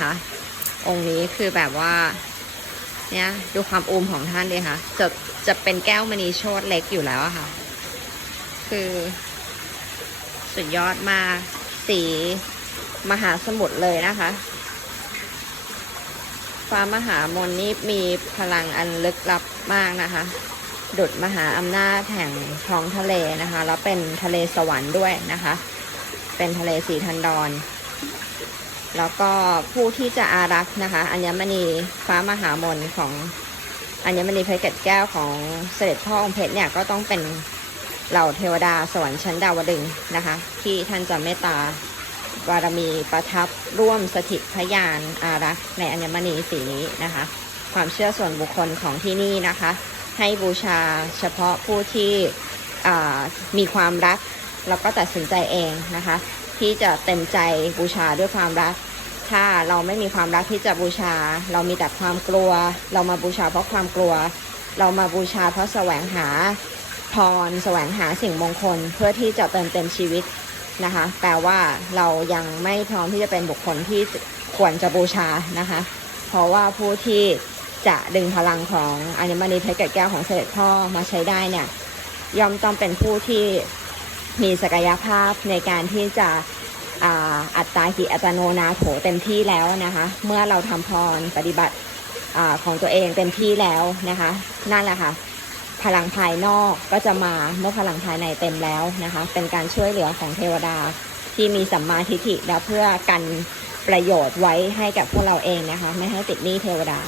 คะองค์นี้คือแบบว่า เนี่ยดูความอูมของท่านเลยค่ะ จะจะเป็นแก้วมณีโชตเล็กอยู่แล้วค่ะ คือ สุดยอดมากสีมหาสมุทรเลยนะคะฟ้ามหามนนี่มีพลังอันลึกลับมากนะคะ ดุดมหาอำนาจแห่งท้องทะเลนะคะ แล้วเป็นทะเลสวรรค์ด้วยนะคะ เป็นทะเลสีทันดอน แล้วก็ผู้ที่จะอารักษ์นะคะ อัญมณีฟ้ามหามนของอัญมณีเพชรเกล็ดแก้วของเสด็จพ่อองค์เพชรเนี่ยก็ต้องเป็นเหล่าเทวดาสวรรค์ชั้นดาวดึงนะคะ ที่ท่านจะเมตตาบารมีประทับร่วมสถิตพยานอารักษ์ในอัญมณีสีนี้นะคะ ความเชื่อส่วนบุคคลของที่นี่นะคะ ให้บูชาเฉพาะผู้ที่มีความรักแล้วก็ตัดสินใจเองนะคะ ที่จะเต็มใจบูชาด้วยความรัก ถ้าเราไม่มีความรักที่จะบูชา เรามีแต่ความกลัว เรามาบูชาเพราะความกลัว เรามาบูชาเพราะแสวงหาพรแสวงหาสิ่งมงคล เพื่อที่จะเติมเต็มชีวิตนะคะ แปลว่าเรายังไม่พร้อมที่จะเป็นบุคคลที่ควรจะบูชานะคะ เพราะว่าผู้ที่จะดึงพลังของอัญมณีเพชรแก้วของเสด็จพ่อมาใช้ได้เนี่ยย่อมต้องเป็นผู้ที่มีศักยภาพในการที่จะ อัตตาหิอัตโนนาโถเต็มที่แล้วนะคะ เมื่อเราทำพรปฏิบัติอของตัวเองเต็มที่แล้วนะคะ นั่นแหละค่ะ พลังภายนอกก็จะมาเมื่อพลังภายในเต็มแล้วนะคะ เป็นการช่วยเหลือของเทวดาที่มีสัมมาทิฏฐิและเพื่อกันประโยชน์ไว้ให้กับพวกเราเองนะคะ ไม่ให้ติดหนี้เทวดา